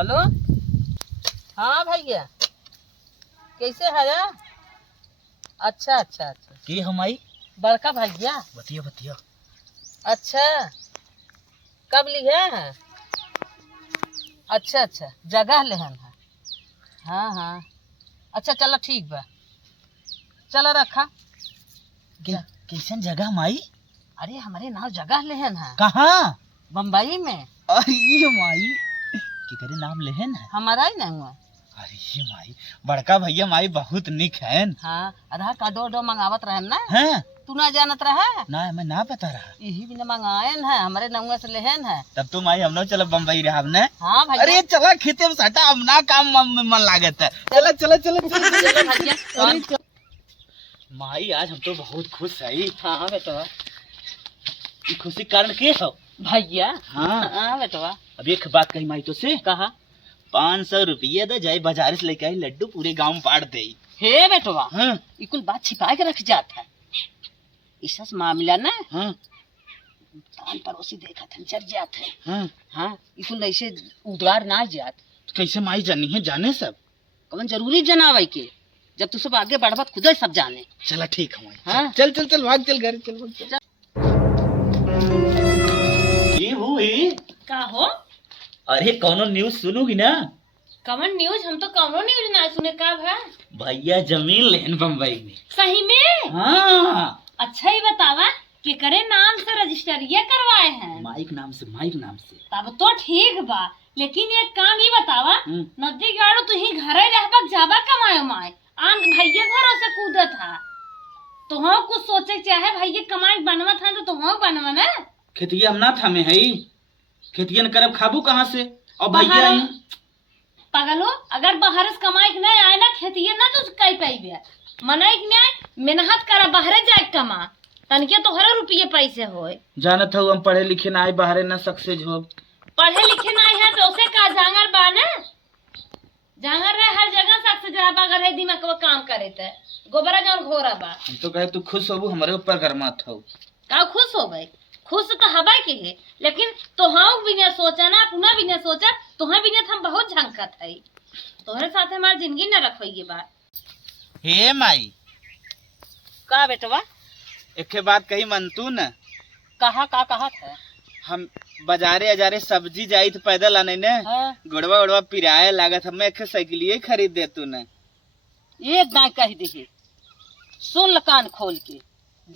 Hello. हाँ भैया, कैसे है यार? अच्छा अच्छा अच्छा। की हम आई बड़का भैया। बतिया बतिया। अच्छा, कब लिया है? अच्छा अच्छा, जगह लेहन है। हाँ हाँ, अच्छा चलो ठीक बा, चलो रखा। कैसन जगह माई? अरे हमारे नाव जगह लेहन है। कहाँ? बम्बई में। अरे माई की करे नाम लेहन है? हमारा ही नहीं हुआ। अरे माई, बड़का भैया माई बहुत निक है। हाँ, आधार कार्डो डो मंगावत रहन ना। हाँ? तू ना जानत रहा? ना, मैं ना पता रहा। यही बिना मंगाएन है, हमारे नंगा से लेहन है। तब तो माई हम लोग चलो बम्बई रहा हमने। हाँ भैया। अरे चला खेते में सटा, अब ना काम में मन लागत है। चलो चलो चलो चलो भैया। माई आज हम तो बहुत खुश है। हाँ बेटवा। ये खुशी कारण के हो भैया। हाँ हाँ बेटवा। अब एक बात कही माई तो से कहा? 500 रुपये दे जाए बाजार से लेके आई, लड्डू पूरे गांव में बांट दे। हे बेटवा, हाँ ये कुल बात छिपा के रख जात है। इसका मामला ना हाँ कान पड़ोसी देखा था चढ़ जात है। हाँ। हाँ, ये कुल ऐसे उद्वार ना जात। तो कैसे माई जानी है? जाने सब कौन जरूरी जनावे के, जब तू सब आगे बढ़बा खुद ही सब जाने। चला ठीक है माई। हाँ? चल चल चल भाग, चल घर चल भाग चल। ये हुई? का हो? अरे कौनो न्यूज़ सुनोगी ना? कमन न्यूज? हम तो कमनो न्यूज ना सुने। का भा? भैया जमीन लेन बम्बई में। सही में? हाँ। अच्छा ही बतावा कि करे नाम से रजिस्टरिया करवाए हैं। माइक नाम से, माइक नाम से। तब तो ठीक बा, लेकिन एक काम ये बतावा, नदी गाड़ो तू ही घरे रहबा जाबा कमायो माए आन भैया घरों से कूदत था तो हम कुछ सोचे चाहे भैया कमाई बनवत है तो हम बनवा ना। खेतिया हम ना थामे है, खेतिया न करब खाबू कहाँ से? और भैया ही पगलो, अगर बाहर से कमाई के नहीं आए ना खेतिया ना तो कई पाइबे मनाई के नहीं मेहनत करा बाहरे जाए कमा तनके तो हर रुपये पैसे होए। जानत हो हम पढ़े लिखे ना आए, बाहरे ना सक्सेस हो। पढ़े लिखे नहीं है तो उसे का जांगर बा ना, जांगर रहे हर जगह सक्सेस जाबा अगर है दिमाग वो काम करे ते गोबरा जौन घोरा बा। हम तो कहे तू खुश होबू, हमारे ऊपर गरमात हो। का खुश हो गए? खुश तो हवा के है, लेकिन तो हम बिना सोचा ना पुनः बिना सोचा तुहे बिना हम बहुत झंकत है। तोहरे साथ हमारी जिंदगी न रखोगी बात। हे माई, का बेटवा? एक बात कही मनतू न। कहा का कहत है? हम बाजारे अजारे सब्जी जाई तो पैदल आने ने। हाँ? गोड़वा उड़वा पिराए लागत, हमें एक साइकिल खरीद दे तू न। एक दाई कह दी, सुन ल कान खोल के,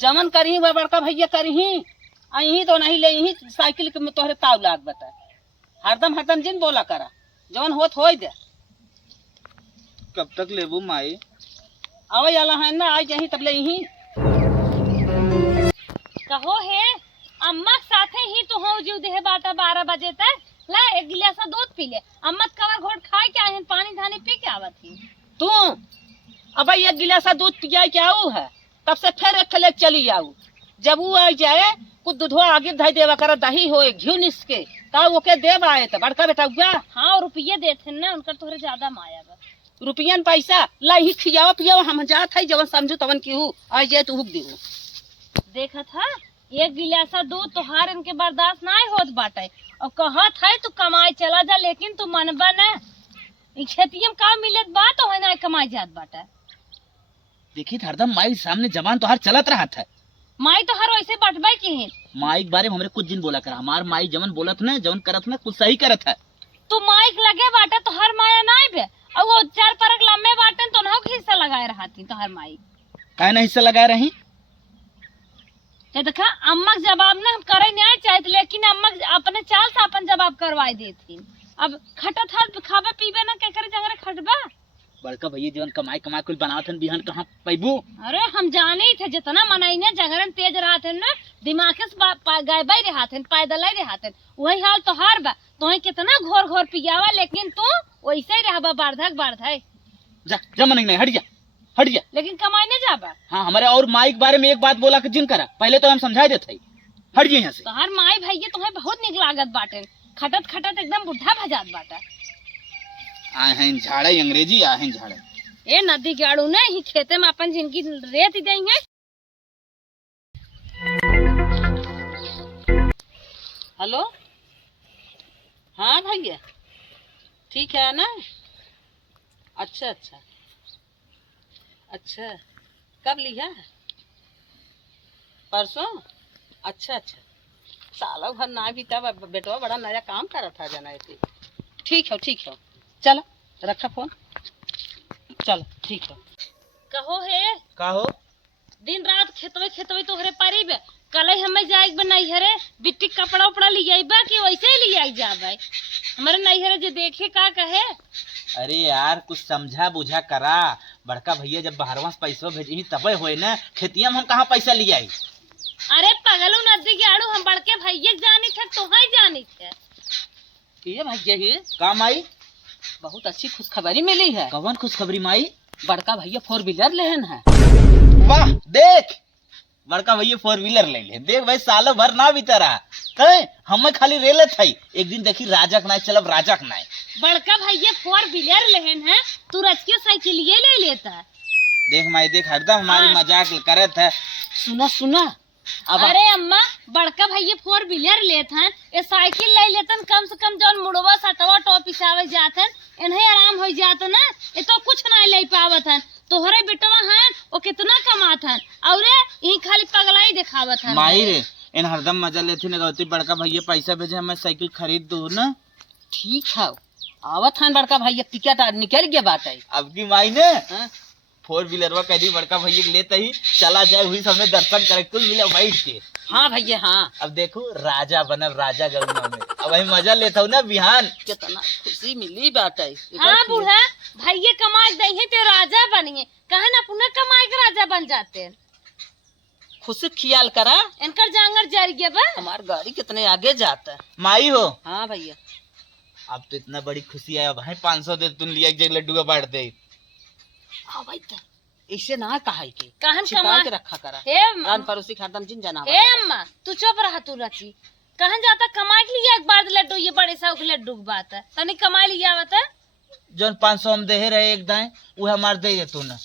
जमन करही वह बड़का भैया करही, अही तो नहीं ले ही साइकिल के तोहरे ताव लाग बता। हरदम हरदम जिन बोला करा, जवन होत होई दे। कब तक लेबू माई? आवे वाला है ना, आज यही तब ले ही। कहो है अम्मा के साथे ही तो हो जीव देहे बाटा 12 बजे तक ला एक गिलास दूध पी ले। अम्मा कवर घोट खाए के आए पानी धानी पी के आवत थी। तू अब एक गिलासा दूध पिया के आऊ है, तब से फिर एक लेके चली आऊ। जब वो आ जाए कुछ दूधवा आगे धई देवा कर, दही होए घी निसके तब ओके देव आए तो बड़का बेटा हुआ। हाँ रुपये देते ना उनकर तोहरे ज्यादा माया बा। रुपयन पैसा ला ही खियावा पियावा, हम जात है जवन समझू तवन की हूँ आ जाए तो हुक देहू। देखा था एक गिलासा दूध तोहार इनके बर्दाश्त नहीं होत बाटे और कहत है तू कमाई चला जा, लेकिन तू मनबा ना। ई खेतिया में का मिलत बा तो है ना कमाई जात बाटे। देखी हरदम माई सामने जबान तो हर चलत रहा था। माई तो हर वैसे बटबे की है। माई के बारे में हमरे कुछ दिन बोला करा, हमार माई जवन बोलत ना, जवन करत ना, कुछ सही करत है। तू माइक लगे बाटे तो हर माया नहीं बे, और वो 4 परक लम्बे बाटे तो ना हिस्सा लगाए रहती तो हर माई काहे ना हिस्सा लगा रही? ये देखा अम्मा के जवाब ना हम करे नहीं चाहते, लेकिन अम्मा अपने चाल से अपन जवाब करवाई देती। अब खटत हाथ खाबे पीबे ना के करे जगरे खटबा। बड़का भैया जीवन कमाई कमाई कुल बनावत हन, बिहान कहाँ पैबू? अरे हम जाने ही थे जितना मनाइने जगरन तेज रहते ना, दिमाग से गायबे रहते पैदल रहते, वही हाल तो हार बा। तो कितना घोर घोर पियावा, लेकिन तू वैसे ही रहबा बार्धक बार्धक। जा जा मन नहीं, हट जा हट जा। लेकिन कमाई नहीं जाबा। हाँ हमारे और माई के बारे में एक बात बोला कि जिन करा, पहले तो हम समझा देते, हट जा यहाँ से। तो हर माई भैया तुम्हें बहुत निक लागत बाटे, खटत खटत एकदम बुढ़ा भजात बाटा। आए हैं झाड़े अंग्रेजी, आए हैं झाड़े। ए नदी गाड़ू ने ही खेते में अपन जिनकी रेत देंगे। हेलो, हाँ भैया ठीक है ना? अच्छा अच्छा अच्छा, कब लिया? परसों? अच्छा अच्छा, सालों भर ना भी तब बेटवा बड़ा नया काम कर था जना थे। ठीक है चलो रखा फोन, चलो ठीक है। कहो है का हो? दिन रात खेतवे तोहरे पारी बे। कल ही हमें जाए नैहरे बिट्टी कपड़ा उपड़ा लिया कि वैसे ही लिया जाबे? हमारे नैहरे जो देखे का कहे। अरे यार कुछ समझा बुझा करा, बड़का भैया जब बाहरवा से पैसा भेजी तबे होए ना, खेतिया में हम कहाँ पैसा ले आई? अरे पगलू नदी आड़ू हम बड़के भैया जानी थे तो ही जानी थे। ये भैया ही का माई? बहुत अच्छी खुशखबरी मिली है। कौन खुशखबरी माई? बड़का भैया 4 व्हीलर लेहन है। वाह देख, बड़का भैया 4 व्हीलर ले ले। देख भाई सालों भर ना बीतरा हमें खाली रेले थी, एक दिन देखी राजा के नाय चलब, राजा के नाय। बड़का भैया 4 व्हीलर लेहन है, तू रचके साइकिल ये ले लेता है। देख माई देख, हरदम हमारी मजाक करत है। सुना अब अरे अम्मा, बड़का भैया 4 व्हीलर लेत हैं, ये साइकिल ले लेतन कम से कम जौन मुड़वा सटवा टॉप पिसावे जातन इन्हें आराम हो जात ना। ये तो कुछ ना ले पावत हैं। तोहरे बेटवा हैं वो कितना कमात हैं और यही खाली पगलाई दिखावत हैं। माई रे इन हरदम मजा लेती न रहती, बड़का भैया पैसा भेजे हमें साइकिल खरीद दो ना। ठीक है, आवत हैं बड़का भैया, टिकट निकल गया बात है। अब की माई ने हाँ? 4 व्हीलरवा कह बड़का भैया लेते ही चला जाए, हुई सबने दर्शन करे कुल मिले बैठ के। हाँ भैया हाँ, अब देखो राजा बनब, राजा गरुआ में अब वही मजा लेता हूँ ना। बिहान कितना खुशी मिली बात है। हाँ बूढ़ा भैया कमा दे तो राजा बनिए, कहे ना पुनः कमाई के राजा बन जाते हैं। खुशी ख्याल करा, इनकर जांगर जर गया बा। हमार गाड़ी कितने आगे जाता है। माई हो हाँ भैया, अब तो इतना बड़ी खुशी है भाई, 500 दे तुम लिया एक लड्डू का बांट दे। हाँ भाई तो इसे ना कहा के कहन छिपा कमा के रखा करा। हे रान पड़ोसी हरदम जिन जना हे अम्मा तू चुप रहा, तू रची कहन जाता कमा के लिया एक बार लड्डू, ये बड़े सा लड्डू की बात है, तनी कमाई लिया बता। जोन 500 हम दे रहे एक दाएं वो हमार दे तू ना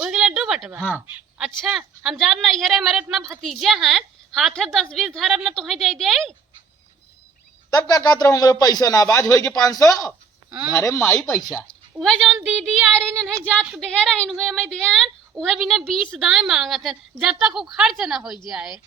वही लड्डू बटवा। हाँ अच्छा हम जाब ना इहरे हमारे इतना भतीजे हैं, हाथे 10-20 धरब ना तुम्हें दे दे। तब का कहत रहो मेरे पैसा ना बाज होई के 500 घरे माई पैसा। वह जौन दीदी आ रही ने जात दे रही हुए मैं देन वह भी ने 20 दाएं मांगत हैं, जब तक वो खर्च ना हो जाए।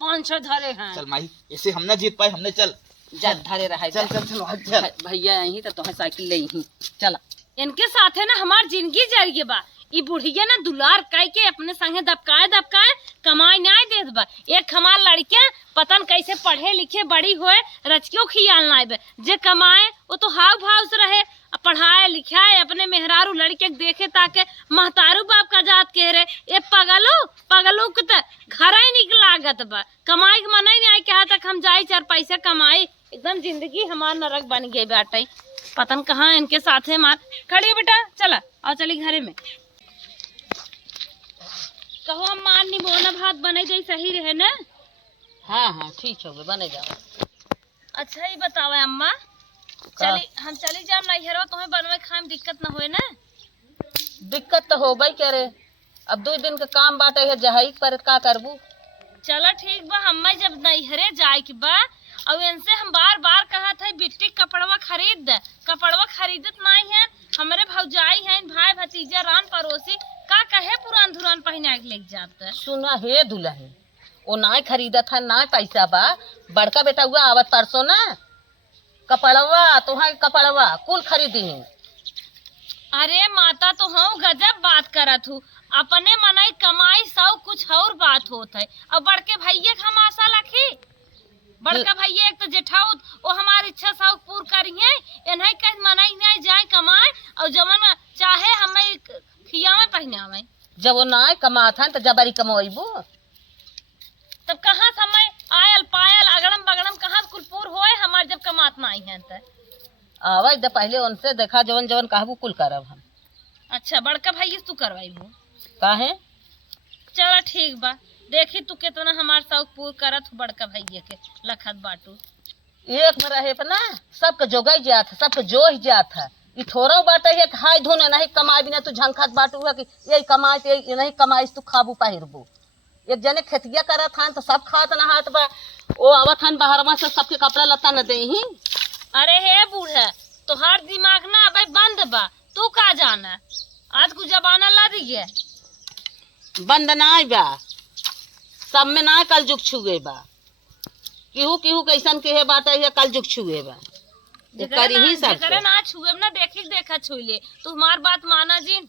500 धरे हैं। चल माई ऐसे हम ना जीत पाए, हमने चल जा धरे रहा है। चल चल चल भाग चल। भैया यही तो तुम्हें साइकिल ले ही चला। इनके साथे ना हमार जिंदगी जरिए बा। ई बुढ़िया ना दुलार कह के अपने संगे दबकाए कमाई नहीं देत बा। एक हमार लड़के पतन कैसे पढ़े लिखे बड़ी हुए रचकियों खियाल ना बे, जे कमाए वो तो हाव भाव से रहे, पढ़ाए लिखाए अपने मेहरारू लड़के देखे ताके महतारू बाप का जात कह रहे। ये पगलो के तो घर ही निक लागत बा, कमाई के मन ही नहीं कहा तक हम जाए 4 पैसा कमाई। एकदम जिंदगी हमार नरक बन गई बेटा, पतन कहाँ इनके साथे मार। खड़ी बेटा चला और चली घरे में। कहो अम्मा निमोना भात बने जाए सही रहे ना? हाँ ठीक है बने जाओ। अच्छा ही बताओ अम्मा, हम चली जाम नैहरो, तुम्हें बनवे खाए में दिक्कत ना होए ना? दिक्कत तो हो भाई करे, अब 2 दिन का काम बाटे है जहाई पर का करबू। चलो ठीक बा, हम्मा जब नैहरे जाए के बा और इनसे हम बार बार कहा था बिट्टी कपड़वा खरीद दे, कपड़वा खरीदत नहीं है। हमारे भौजाई हैं भाई भतीजा रान पड़ोसी का कहे पुरान धुरान पहना के लेके जाता है। सुना हे दुल्हन वो ना खरीदा था ना पैसा बा, बड़का बेटा हुआ आवत परसों ना कपड़वा तुम्हारे कपड़वा कुल खरीदी है। अरे माता तो हम गजब बात करत हूँ, अपने मनाई कमाई सब कुछ और बात होत है। और बड़के भैया का हम आशा रखी, बड़का भैया एक तो जेठाउत वो हमारी इच्छा सब पूर्ण करिए, इन्हें कह मनाई नहीं जाए कमाए और जमन चाहे हमें खियावे पहनावे। जब वो ना कमात है तो जबरी कमोइबू, तब कहाँ समय आयल पायल अगड़म बगड़म कहाँ कुलपुर होए हमार जब कमात ना आई है तो आवा द पहले उनसे देखा जवन जवन कहबू कुल करब हम। अच्छा बड़का भैया तू करवाइबू काहे? चलो ठीक बा, देखी तू कितना हमार शौक पूर करत हो बड़का भैया के लखत बाटू। एक में रहे ना सबके जोगाई जात है, सबके जोह जात है। ई थोड़ा बाटे है कि हाय धुन नहीं कमाई बिना तू झंखत बाटू है कि यही कमाई ते नहीं कमाई तू खाबू पहिरबू। एक जने खेतिया करत हन तो सब खात ना हाथ बा, ओ आवत हन बाहरवा से सबके कपड़ा लत्ता न दे ही। अरे हे बूढ़ा तो हर दिमाग ना भाई बंद बा, तू का जाना आज कुछ जबाना ला दिए बंद नाय बा, सब में ना कल जुग छुए बा, केहू केहू कैसन के बाटे है कल जुग छुए बा, जो करी ही सब जेकरे ना छुए ना देखी देखा छुई ले। तू हमार बात माना जी,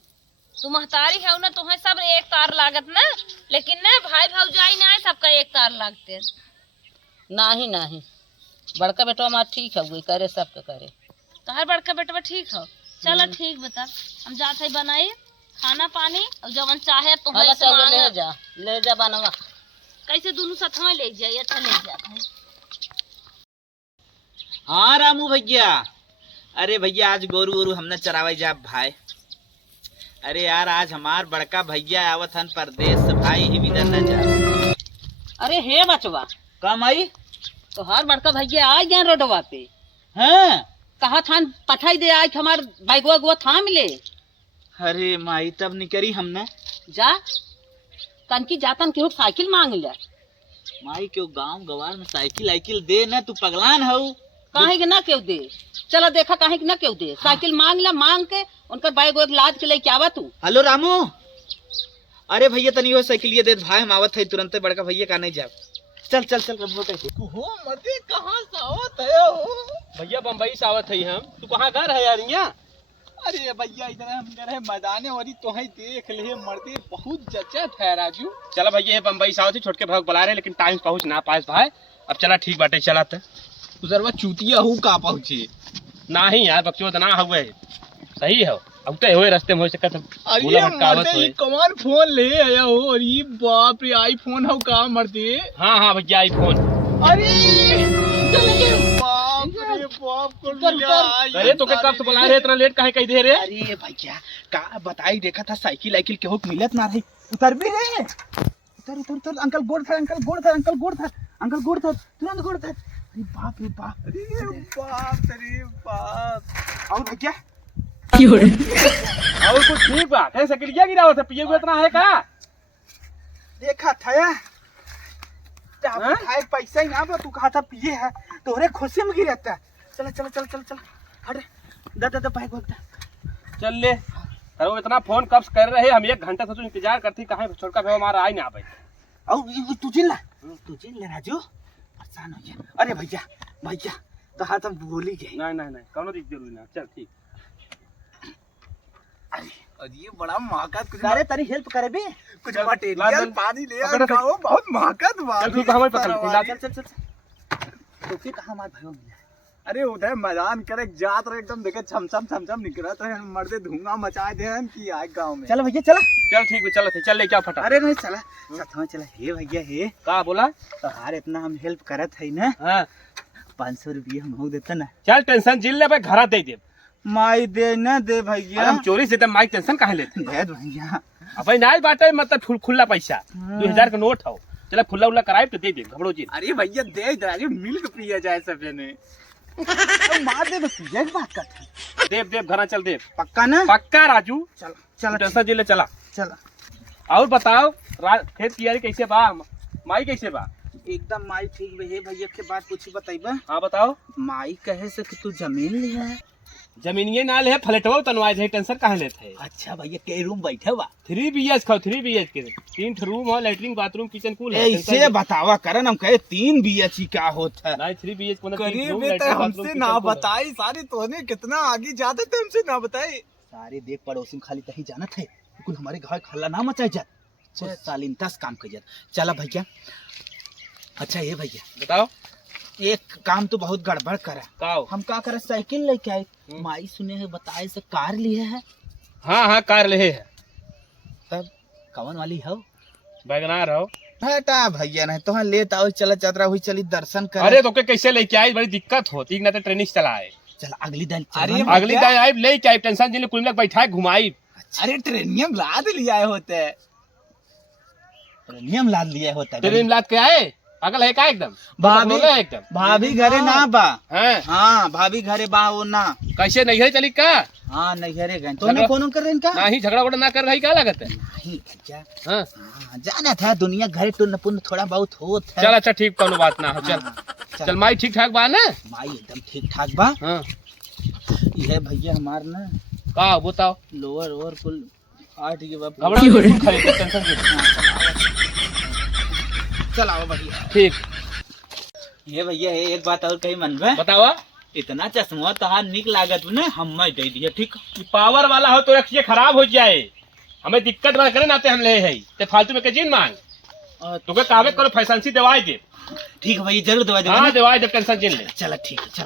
तू महतारी है ना, तुम्हें सब एक तार लागत ना, लेकिन ना भाई भौजाई ना सबका एक तार लागते। नाही नाही, बड़का बेटवा हमार ठीक है, करे सबके करे। तोहर बड़का बेटवा ठीक हो, चलो ठीक बता, हम जात है बनाई खाना पानी और जवन चाहे तो हाला चल ले जा बनवा। कैसे दोनों साथ में ले जाए, अच्छा ले जा। हाँ रामू भैया, अरे भैया आज गोरू गोरू हमने चरावे जा भाई। अरे यार आज हमार बड़का भैया आवत हन परदेश से भाई, ही विदर न जा। अरे हे बचवा, कम आई तो हर बड़का भैया आ गया रोडवा पे। हाँ कहा थान पठाई दे आज हमार बैगवा गुआ थाम ले। अरे माई तब निकरी हमने जा कनकी जातन केहू साइकिल मांग ले। माई क्यों गांव गवार में साइकिल आइकिल दे न, तू पगलान हो काहे के ना केहू दे, चला देखा काहे के ना केहू दे। साइकिल मांग ले, मांग के उनकर बैग वैग लाद के लेके आवा तू। हेलो रामू, अरे भैया तनी वो साइकिल दे भाई, हम आवत है तुरंत, बड़का भैया का नहीं जा। चल चल चल रमो कैसे हो मते कहां से आवत है हो? भैया बम्बई से आवत है हम। तू कहां घर है यार यहाँ? अरे भैया इधर हम घर है मैदाने वाली, तो है देख ले मर्दे बहुत जचत है राजू। चला भैया ये बम्बई से आवत है, छोटके भाग बुला रहे लेकिन टाइम पहुंच ना पास भाई। अब चला ठीक बाटे, चला त उधरवा चूतिया हूँ का पहुंचे नहीं यार, बक्चोद ना हुए सही है। अब तो होए रास्ते में हो सकत। अरे मर्दे कौन फोन ले आया हो? अरे बाप रे, आईफोन हो का मर्दे? हाँ हाँ भैया आईफोन। अरे बाप रे बाप को अरे तो कब से बुला रहे, इतना लेट काहे कह दे रे? अरे भैया का बताई, देखा था साइकिल आइकिल के हो मिलत ना रही, उतर भी रहे। उतर उतर उतर, अंकल गोड़ था, अंकल गोड़ था, अंकल गोड़ था, अंकल गोड़ था, तुरंत गोड़ था। अरे बाप रे बाप, अरे बाप रे बाप। और भैया और कुछ ठीक बा, कैसे गिरिया गिरा हो, पिए हुए इतना है का? देखा था यार, पैसा ही ना बा, तू कहा था पिए है, तोहरे खुशी में गिरा था। चल चल चल चल चल, हट दा दा दा बैग वग दा। चल ले, अरे इतना फोन कब से कर रहे, हम 1 घंटा से तो इंतजार करती, कहाँ छोटका भाई हमारा आई ना भाई। और तू जिन ले राजू, परेशान हो गया। अरे भैया भैया तो हाँ तुम भूल ही गए। नहीं नहीं नहीं, कौनो दिख जरूरी ना, चल ठीक। अरे ये बड़ा महकत कुछ, अरे तेरी हेल्प करे बे कुछ चल, मटेरियल पानी ले आ गाओ, बहुत महकत बात। चल ठीक है, हमें पकड़ ले, चल चल चल। तो फिर कहाँ हमारे भाइयों मिला? अरे उधर मैदान करे जात रहे, एकदम देखे छमछम निकलत रहे, मर्दे धुआं मचाए दे कि आए गांव में। चल भैया चला, चल ठीक है, चल चल ले क्या फटा। अरे नहीं चला साथ में चला। हे भैया हे, का बोला? तो हार इतना हम हेल्प करत है ना, हाँ 500 रुपया हम हो देता ना। चल टेंशन जिल ले भाई, घर दे दे। माई दे न दे भैया, हम चोरी से माइक टेंशन काहे लेते? दे दो भैया। अब भाई नहीं बाटे, मतलब खुला पैसा 2000 का नोट हो, चला खुला उला कराए तो दे दे, घबरो जी। अरे भैया दे दे, मिल्क पिया जाए सबे ने। मार दे, तुझे बात करते देव देव घरा चल देव, पक्का ना? पक्का राजू, चल चल टेंशन जिले चला। चला। और बताओ खेत की यारी कैसे बा, माई कैसे बा? एकदम माई ठीक बे। भैया के बात कुछ बताइबा? हाँ बताओ। माई कहे से कि तू जमीन लिया है। जमीनिए ना ले, फ्लैटवा तनवाए थे, टेंशन काहे लेते है? अच्छा भैया के रूम बैठे बा? 3 BH खाओ, 3 BH के 3 रूम हो, लैट्रिन बाथरूम किचन कूल है। ऐसे बतावा करन, हम कहे 3 BH का होता है। नहीं 3 BH को ना, 3 करीब रूम में तो लैट्रिन हमसे बाथरूम ना किचन कूल है। बताई सारी, तोने कितना आगे जाते थे, हमसे ना बताई सारे। देख पड़ोसी में खाली कहीं जाना थे, कुल हमारे घर खल्ला ना मचाई जात, सालिन 10 काम कर जात। चला भैया। अच्छा ये भैया बताओ। एक काम तो बहुत गड़बड़ करा। काओ? हम का करे, साइकिल लेके आए, माई सुने है बताए से कार लिए है। हाँ हाँ कार ले है। तब कवन वाली हो? बैगनार हो। बेटा भैया नहीं तो लेता हो, चला चादरा हुई चली दर्शन कर। अरे तो के कैसे लेके आई, बड़ी दिक्कत होती ना, तो ट्रेनिंग चला है। चल अगली दिन। अरे अगली दिन आई लेके आई, टेंशन जिले कुल में बैठा घुमाई। अरे ट्रेनियम लाद लिया होते, ट्रेनियम लाद लिया होता। ट्रेन लाद के आए, पागल है का एकदम? भाभी एकदम भाभी घरे ना बा। हैं? हाँ भाभी घरे बा वो ना। कैसे नहीं है चली का? हाँ नहीं घरे गए तो फोन कर रहे का? नहीं झगड़ा वगड़ा ना कर रही, क्या लगत है? नहीं भैया, हाँ हाँ जाना था दुनिया घरे टुन पुन थोड़ा बहुत होत है। चल अच्छा ठीक, कोनो बात ना हो। चल चल माई ठीक ठाक बा ना? माई एकदम ठीक ठाक बा। हाँ ये भैया हमार ना का बताओ लोअर ओवर कुल 8 के बाद घबरा नहीं, खरीद टेंशन की चलाओ भैया। ठीक ये भैया एक बात और कही मन में, बतावा। इतना चश्मा तहार निक लागत ना, हम दे दिए ठीक। ये पावर वाला हो तो रखिए खराब हो जाए, हमें दिक्कत ना करे नाते हम ले है ते फालतू में के जीन मांग तो के कागज करो फैशन सी दवाई दे। ठीक है भैया जरूर दवा हाँ दे। दवाई दे, टेंशन जीन ले। चलो ठीक है, चल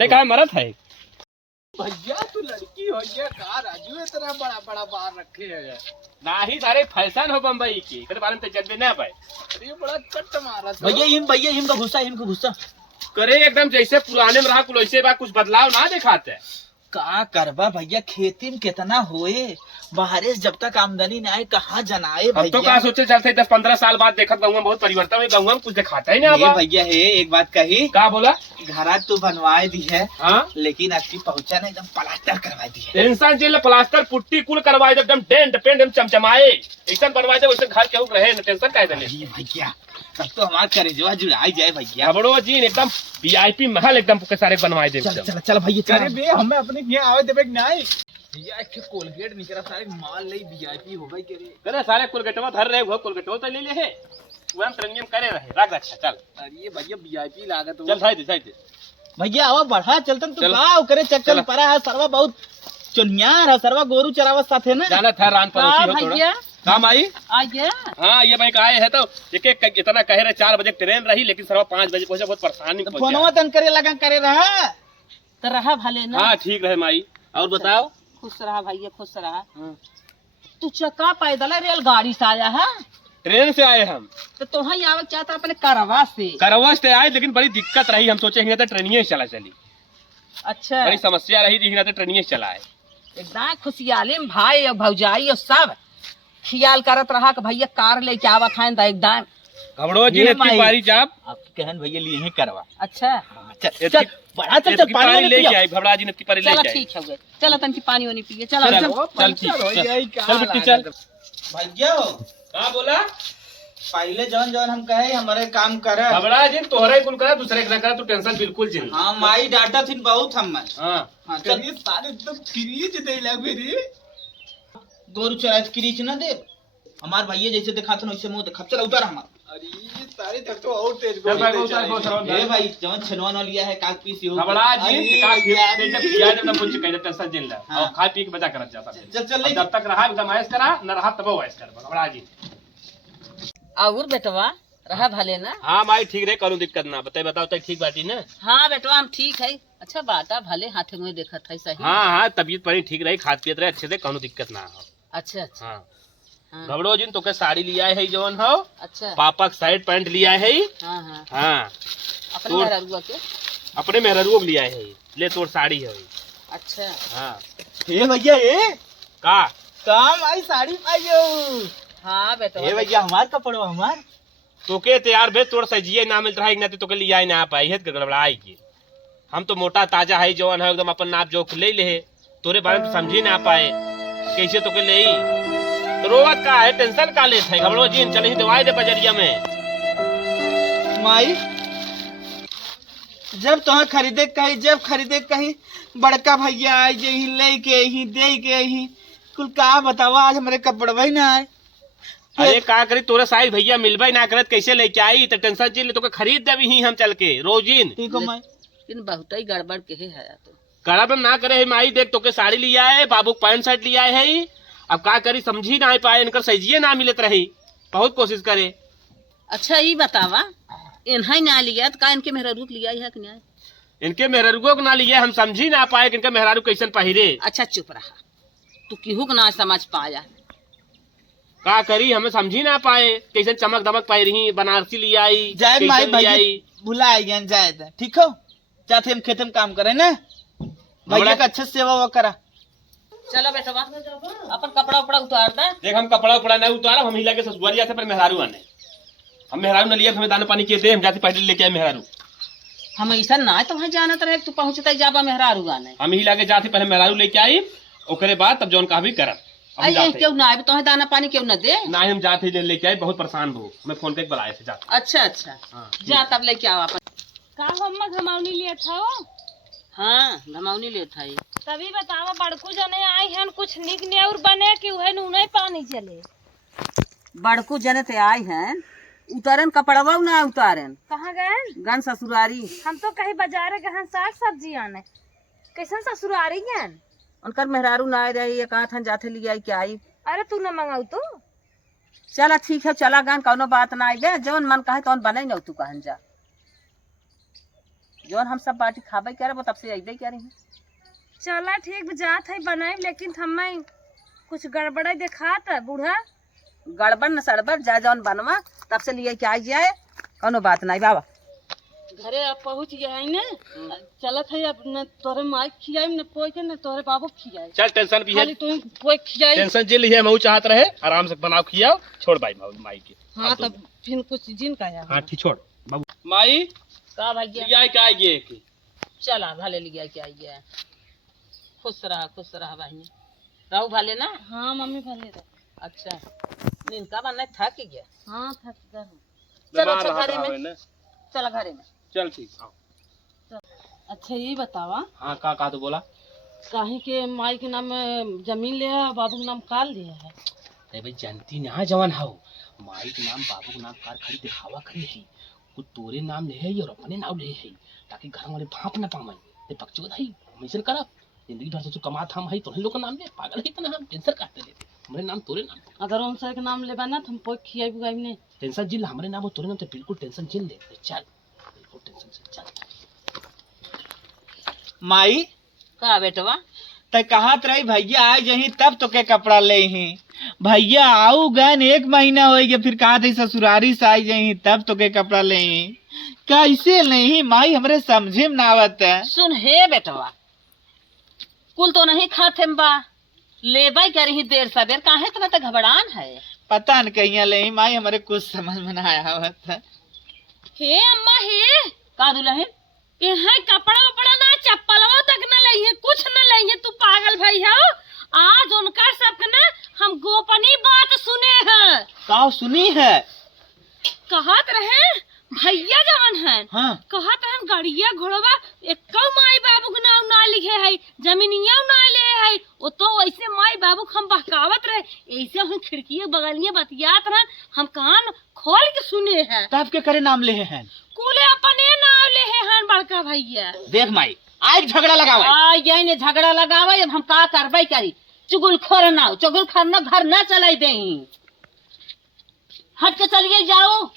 ते कहा मरत है भैया तू लड़की हो गया का राजू इतना बड़ा बड़ा बार रखे है। ना ही सारे फैशन हो बम्बई की के बारे में ते जल्दी ना पाए। अरे बड़ा कट मारा था। भैया हिम का गुस्सा करे एकदम जैसे पुराने में रहा कुल वैसे बा, कुछ बदलाव ना दिखाते। का करबा भैया, खेती में कितना होए, बाहर से जब तक आमदनी न आए कहाँ जनाए हम तो भैया। कहा सोचे चलते 10-15 साल बाद देखत गाँव में बहुत परिवर्तन हुई, गाँव में कुछ दिखाता ही नहीं ये अब। भैया है एक बात कही, का बोला? घरा तो बनवाए दी है हाँ लेकिन अच्छी पहुंचा ना, एकदम प्लास्टर करवा दी है। टेंशन जेल प्लास्टर पुट्टी कुल करवाए एकदम डेंट पेंट एकदम चमचमाए ऐसा बनवाए दे, वैसे घर केहू रहे न टेंशन काहे देले। अरे भैया तब तो हमारा करेजवा जुड़ाई जाए भैया। खबरो जी एकदम वीआईपी महल एकदम के सारे बनवाए दे। चल भैया अरे बे हमें अपने यहाँ आवे देबे नहीं भैया, एक कोलगेट निकला सारे माल नहीं वीआईपी हो गई करे। करे सारे कोलगेटवा धर रहे हो, कोलगेटवा तो ले ले है वह हम प्रीमियम करे रहे रख रखा। चल अरे भैया वीआईपी लागत हो। चल साइड दे। भैया आवा बढ़ा चलतन तू चलो। का करे चक्कर चलो। परा है, सरवा बहुत चुनियार है, सरवा गोरू चरावत साथे ना। जाना था रान पड़ोसी हो थोड़ा भैया काम आई। आइए। हाँ ये भाई आए है तो एक इतना कह रहे 4 बजे ट्रेन रही लेकिन सरवा 5 बजे पहुंचा, बहुत परेशानी फोनवा तन करे लगा करे रहा। तो रहा भले ना। हाँ ठीक रहे माई। और बताओ। खुश रहा भैया, खुश रहा। तू चक्का पैदल रेलगाड़ी से आया है? ट्रेन से आए हम, तो तुहा आवे चाहता अपने करवा से। करवा से आए लेकिन बड़ी दिक्कत रही, हम सोचे हिंगे तो ट्रेनिए से चली, अच्छा बड़ी समस्या रही थी, तो ट्रेनिए से चला है। एकदम खुशियाली में भाई और भौजाई और सब ख्याल करत रहा कि भैया कार लेके आवत है एकदम। घबड़ो जी ये ने माई। पारी जाप आपके कहन भैया लिए ही करवा। अच्छा चल चल बढ़ा चल चल पानी पानी ले पिया। जाए, घबड़ा जी ने पारी ले चलो जाए। ठीक है गए, चलो तनकी पानी वानी पिए। चलो चल चलो। चल चल बिट्टी चल। भैया हो का बोला? पहले जौन जौन हम कहे हमारे काम कर। घबड़ा जी तोहरे कुल करा, दूसरे के ना करा, तू टेंशन बिल्कुल जिन। हाँ माई डाटा थी बहुत हम। हाँ हाँ चल सारे एकदम फ्रीज दे लगे रे। गोरू चराय क्रीच ना दे, हमार भैया जैसे देखा था वैसे मुंह देखा। चल उतर हमार। अरे सारे तक तो और तेज चल भाई बहुत सारे बहुत सारे। ए भाई जौन छनवा लिया है काक पीस हो। घबड़ा जी अरे का यार। जब किया जब कुछ कह टेंशन जिन ला हाँ। और खा पी के बचा करत जाता। चल चल ले जब तक रहा एकदम ऐश करा, न रहा तब ऐश कर घबड़ा जी। और बेटवा रहा भले ना। हाँ माई ठीक रहे, करूँ दिक्कत ना। बताओ तो ठीक बाटी ना। हाँ बेटवा हम ठीक है। अच्छा बाटा भले हाथे में देखत है सही। हाँ हाँ तबीयत पानी ठीक रही, खाद पियत रहे अच्छे से, कौनो दिक्कत ना हो। अच्छा अच्छा। हाँ हाँ, घबड़ो जी तो के साड़ी लिया है जवन हो, अच्छा। पापा के साइड पैंट लिया है। हाँ हाँ हाँ अपने तो- मेहरुआ के। अपने मेहरुओं को लिया है, ले तोर साड़ी है। अच्छा हाँ ए भैया ए का काम आई साड़ी पाइयो। हाँ बेटवा। ए भैया हमार कपड़वा हमार। तोके तैयार भे तोर सजिए ना मिल रहा है, ना तोके लिया ही ना पाई है, गड़बड़ाई की। हम तो मोटा ताजा है जवन है एकदम अपन नाप जोख ले ले, तोरे बारे में समझी ना पाए कैसे तोके ले ही। तो रोवत का है, टेंशन का लेत है घबड़ो जी, चल ही दवाई दे बजरिया में। माई जब तुम्हें खरीदे कही, जब खरीदे कही बड़का भैया आई जही ले के ही दे के ही कुल का बतावा, आज हमारे कपड़वा ही ना आए। अरे का करी, तोरे साइज भैया मिलबे ना करत, कैसे लेके आई? तो टेंशन चिल तो खरीद देवी ही हम चल के रोजिन। ठीक हो माई। इन बहुत ही गड़बड़ के है तो। गड़ब ना करे है माई, देख तोके साड़ी लिया है, बाबू पैंट शर्ट लिया है। अब का करी समझी ना पाए, इनकर सजिए ना मिलत रही, बहुत कोशिश करे। अच्छा ये बतावा इन्हें ना लिया तो का इनके मेहरुआ लिया है कि नहीं? इनके मेहरुओं को ना लिए, हम समझी ना पाए कि इनका मेहरारू कैसन पहिरे। अच्छा चुप रहा, तू केहू को ना समझ पाया। का करी हमें समझी ना पाए, कैसन चमक दमक पाई रही, बनारसी लिया आई, जाए माई कैसन लिया भैया आई। भुला आई जाए था। ठीक हो जाते हम खेत में काम करे ना, भैया का अच्छा सेवा वो करा। चलो बेटवा अपन कपड़ा उपड़ा उतार दे। देख हम कपड़ा उपड़ा नहीं उतारा, हम हिला के ससुर जाते पर मेहरारू आने। हम मेहरारू न लिया, हमें दाना पानी किए दे, हम जाते पहले लेके आए मेहरारू। हम ऐसा ना तो वहाँ जानत रहे तू पहुँचता जाबा मेहरारू आने। हम हिला के जाते पहले मेहरारू लेके आई, ओकरे बाद तब जौन का भी करब। हम अरे जाते क्यों ना आए तो दाना पानी क्यों ना दे? ना हम जाते ही लेके आए, बहुत परेशान हो, हमें फोन पे बुलाए थे जाते। अच्छा अच्छा हाँ, जा तब लेके आओ अपन। का हम घमावनी लिया था वो? हाँ धमौनी लेत है। तभी बतावा बड़कू जने आई हन कुछ निक नेउर बने कि उहे नहीं पानी चले। बड़कू जने ते आई हैं उतारन कपड़वा ना उतारन कहाँ गए? गन ससुरारी। हम तो कहीं बाजारे गहन साग सब्जी आने। कैसन ससुरारी गन? उनकर मेहरारू ना रही एक आठ जाते लिए आई क्या आई। अरे तू न मंगाऊ तो चला ठीक है चला गन कौनो बात ना आई बे जौन मन कहे तौन बने न तू कहन जा जौन हम सब बाटी खाबे क्या रे वो तब से अइबे क्या रही। चला ठीक जात है बनाई लेकिन हमें कुछ गड़बड़े दिखात बूढ़ा। गड़बड़ न सड़बड़ जा जौन बनवा तब से लिए क्या जाए कौनो बात नहीं बाबा। घरे अब पहुँच गया है ना चलत है अब न तोरे माई खियाई न पोई के न तोरे बाबू खियाई। चल टेंशन भी है, खाली तू पोई खियाई। टेंशन जिल है मऊ चाहत रहे आराम से बनाओ खियाओ छोड़ भाई माई के। हाँ तब फिर कुछ जिन का यार। हाँ ठीक छोड़ बाबू। माई का भैया लिया क्या ये की चला भले लिया क्या आइए खुश रहा भाई रहू भले ना। हाँ मम्मी भले रहे। अच्छा नींद बनना थक गया। हाँ थक गए। चलो अच्छा घरे में चला घरे में चल ठीक आओ। अच्छा ये बतावा हाँ का तो बोला काहे के माई के नाम जमीन ले है बाबू के नाम कार लिया है। अरे भाई जानती ना जवान हाउ माई के नाम बाबू के नाम कार खड़ी दिखावा खड़ी है कुछ तोरे नाम ले है और अपने नाम ले है ताकि घर वाले भाप न पावे ते पक्चोद है हमेशा करब जिंदगी भर से कमात हम है तो लोग का नाम ले पागल है तना हम टेंशन काटते लेते हमरे नाम तोरे नाम। अगर उनसे के नाम लेबा ना तो हम पोई खियाई बुगाई नहीं। टेंशन जिल हमरे नाम तोरे नाम तो बिल्कुल टेंशन जिल ले चल बिल्कुल टेंशन से चल। माई का बेटवा त कहत रही भैया आ जही तब तो के कपड़ा ले ही भैया आऊ गन 1 महीना हो गया फिर कहा थे ससुरारी से आई जही तब तो के कपड़ा ले ही कैसे नहीं माई हमरे समझे में ना आवत है। सुन हे बेटवा कुल तो नहीं खाते बा लेबा करी देर सबेर काहे इतना तो घबरान है। पता न कहिया ले ही माई हमारे कुछ समझ में ना आया आवत है। हे अम्मा हे का दुल्हन यहाँ कपड़ा वपड़ा ना चप्पलवा तक न लइहे कुछ न लइहे तू पागल भाई हो। आज उनका सबके ना हम गोपनीय बात सुने हैं। का सुनी है कहत रहे भैया जवन है हाँ कहत रहन गाड़िया घोड़वा एक माई बाबू के नाम ना लिखे है जमीनिया ना ले है वो तो ऐसे माई बाबू हम बहकावत रहे ऐसे हम खिड़किया बगलिया बतियात रहन हम कान खोल के सुने हैं। तब के करे नाम ले हैं कुले अपने नाम ले हैं बड़का भैया। देख माई आज झगड़ा लगावा आ यही झगड़ा लगावे अब हम का करबे करी चुगलखोर ना घर ना चलाई दे हट के चलिए जाओ।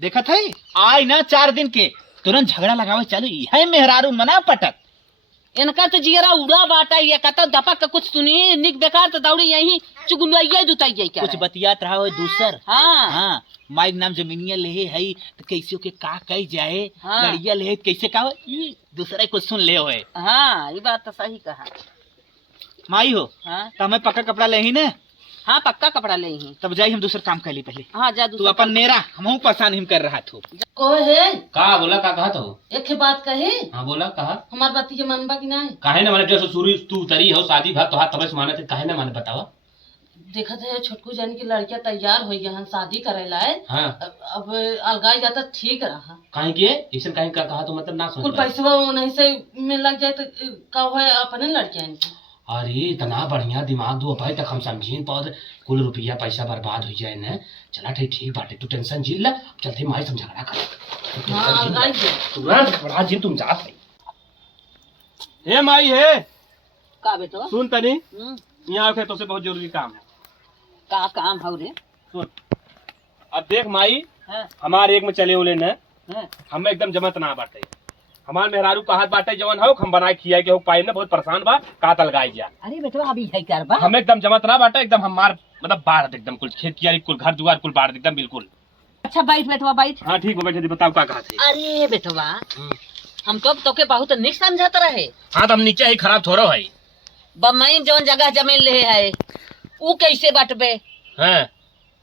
देखा था आज ना 4 दिन के तुरंत झगड़ा लगावे चालू है मेहरारू मना पटक इनका तो जियरा उड़ा बाटा ये कहता दपक का कुछ सुनिए निक बेकार तो दौड़ी यही चुगलैया दुताइए क्या कुछ बतियात रहा हो दूसर। हाँ हाँ माई नाम जमीनिया ले है तो कैसे के का कही जाए हाँ। गड़िया ले कैसे का दूसरा कुछ सुन ले होए। हाँ ये बात तो सही कहा। माई हो हाँ तो हमें पक्का कपड़ा ले ही ना हाँ पक्का कपड़ा ले ही। तब जाई हम दूसरा काम कर ली पहले। हाँ जा तू अपन नेरा हम परेशान हिम कर रहा था। ओहे का बोला का कहा तो एक बात कहे हाँ बोला कहा हमार बाती के मनबा की नहीं। काहे ना माने जैसे शुरू तू तरी हो शादी भात तो हाथ तबस माने थे काहे ना माने बतावा। देखा थे छोटकू जान की लड़कियां तैयार हो गया शादी करे लाए। हाँ अब अलगाई जाता ठीक रहा काहे के ऐसा काहे का कहा तो मतलब ना कुल समझ पैसा नहीं से में लग जाए तो का है अपने लड़कियां इनकी। अरे इतना बढ़िया दिमाग दो भाई तक हम समझीन पौध कुल रुपया पैसा बर्बाद हो जाए ना। चला ठीक बाटे तू टेंशन झील ला चलते माई सम झगड़ा कर हाँ अलगाई दे। तुरंत घबरा जी तुम जात है। हे माई है का बेटो सुन तनी यहाँ आके तो से बहुत जरूरी काम है। का काम हो रे। सुन अब देख माई हाँ हमारे एक में चले उले न हाँ हमें एकदम जमत ना बाटे हमार मेहरारू कहत बाटे जवन हो हम बनाए खिया के हो पाए ना बहुत परेशान बा का तलगाई जा। अरे बेटो अभी है करबा हमें एकदम जमत ना बाटे एकदम हमार मतलब बाढ़ एकदम कुल खेत कियारी कुल घर दुआर कुल बाढ़ एकदम बिल्कुल। अच्छा बैठ बेटवा बैठ। हाँ ठीक हो बैठे थी बताओ का कहा थे। अरे बेटवा हम तो के बहुत निक समझत रहे। हाँ तो हम नीचे ही खराब थोड़ो है बम्बई में जौन जगह जमीन ले है ऊ कैसे बटबे। हैं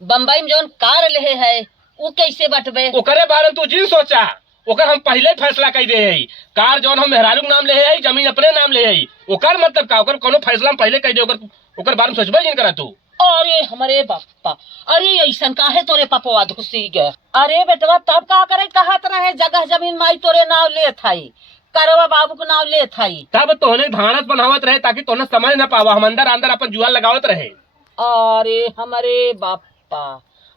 बम्बई में जौन कार ले है ऊ कैसे बटबे। ओकरे बारे में तू जी सोचा ओकर हम पहले फैसला कर दे है कार जौन हम मेहरारू के नाम ले है जमीन अपने नाम ले है ओकर मतलब का ओकर कोनो फैसला हम पहले कर दे ओकर बारे में सोचबे जिन करा तू। अरे हमारे बापा, अरे ऐसन काहे तोरे पपवा घुसी गए? अरे बेटवा तब का करे, कहत रहे जगह जमीन माई तोरे नाव ले थाई, करवा बाबू के नाव ले थाई। तब तोहने धानस बनावत रहे ताकि तोहने समझ न पावा, हम अंदर अंदर अपन जुआ लगावत रहे। अरे हमारे बापा,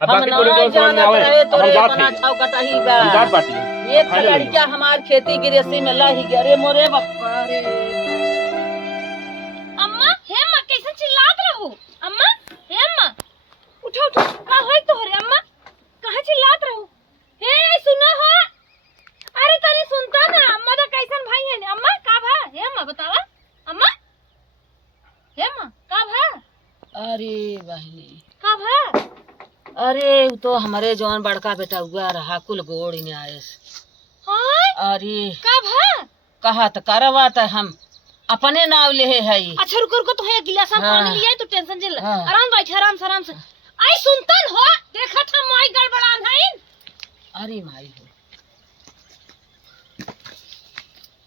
अब हम बाकी ना तोरे जो समझ में जानत आवे, रहे तोरे हम जात इतना हैं। छौकटही बा। हम जात बाटी हैं। एक लड़किया हमार खेती गृहस्थी में लही गए। अरे मोरे बापा रे। अम्मा हे अम्मा कैसे चिल्लात रहू? अम्मा हे अम्मा उठो उठो, का होई तोहरे अम्मा? कहां चिल्लात रहू? हे सुनो हो, अरे तनी सुनता ना, अम्मा तो कैसन भाई है ने? अम्मा का भा? हे अम्मा बतावा अम्मा, हे अम्मा का भा? अरे बहनी, का भा? अरे उ तो हमारे जवान बड़का बेटा हुआ रहा कुल गोड़ ही आए। हां अरे का भा? कहा तो करवा तो हम अपने नाव ले है। अच्छा रुको रुको, तो है गिलास में हाँ। पानी लिया तो टेंशन जिल, हाँ। आराम बैठ, आराम से। आई सुनतन हो, देखा था माई गड़बड़ान है। अरे माई हो,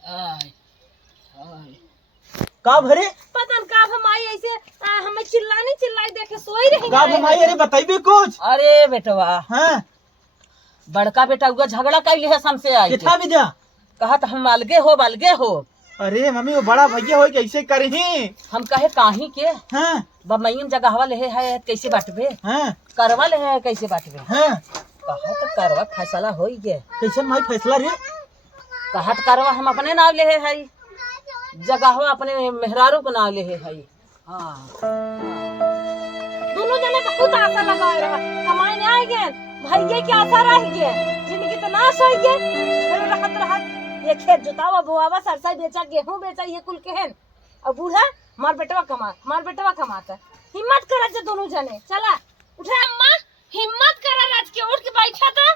आय आय का भरे पता न का हमारी ऐसे हमें चिल्लाई देखे सोई रही का भाई, अरे बताइए कुछ। अरे बेटवा, हाँ बड़का बेटा हुआ झगड़ा कैली है हमसे आई कितना विद्या। कहा तो हम अलगे हो। अरे मम्मी वो बड़ा भैया हो कैसे करही। हम कहे काही के हाँ बमैन जगहवा ले है कैसे बांटबे, हाँ करवा ले है कैसे बांटबे। हाँ कहा तो करवा फैसला हो गए। कैसे भाई फैसला रे। कहा तो करवा हम अपने नाव ले है, जगहवा अपने मेहरारू के नाव ले है। हाँ दोनों जने बहुत आशा लगाए रहा, कमाई नहीं आए गए, भैया की आशा रह गए, जिंदगी तो नाश हो गए। रहत ये खेत जोतावा बोआवा सरसा बेचा, गेहूं बेचा, ये कुल केहन। और बूढ़ा मार बेटवा कमाता। हिम्मत करा जे दोनों जने, चला उठे अम्मा, हिम्मत करा राज के, उठ के बैठा था।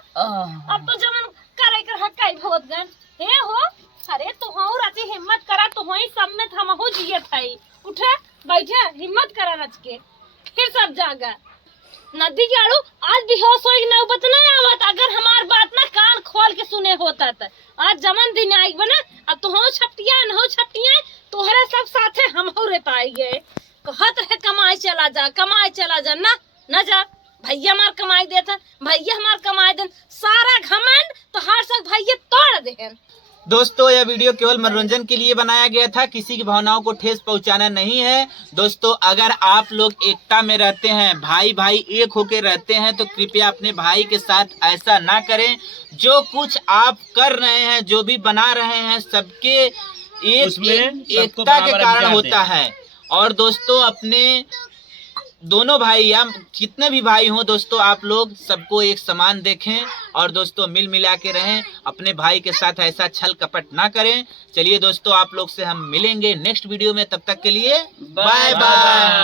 अब तो जमन करे कर हक काई भगत गन हे हो। अरे तो हूँ राजी हिम्मत करा, तो वही सब में थम हो जिए थाई। उठे बैठे, हिम्मत करा राज के, फिर सब जागा। नदी जाड़ू आज बेहोश हो नौबत नहीं आवत, अगर हमार बात ना कान खोल के सुने होता त। आज जमन दिन आई बने, अब तो हो छटिया न हो छटिया, तोहरे सब साथे हम हो रे पाई गए। कहत रहे कमाई चला जा ना जा, भैया हमार कमाई देता, भैया हमार कमाई देन, सारा घमंड तो हर सब भैया तोड़ देहन। दोस्तों यह वीडियो केवल मनोरंजन के लिए बनाया गया था, किसी की भावनाओं को ठेस पहुंचाना नहीं है। दोस्तों अगर आप लोग एकता में रहते हैं, भाई एक होके रहते हैं, तो कृपया अपने भाई के साथ ऐसा ना करें। जो कुछ आप कर रहे हैं, जो भी बना रहे हैं, सबके एकता के कारण होता है। और दोस्तों अपने दोनों भाई या जितने भी भाई हों दोस्तों, आप लोग सबको एक समान देखें और दोस्तों मिल मिला के रहें। अपने भाई के साथ ऐसा छल कपट ना करें। चलिए दोस्तों आप लोग से हम मिलेंगे नेक्स्ट वीडियो में, तब तक के लिए बाय बाय।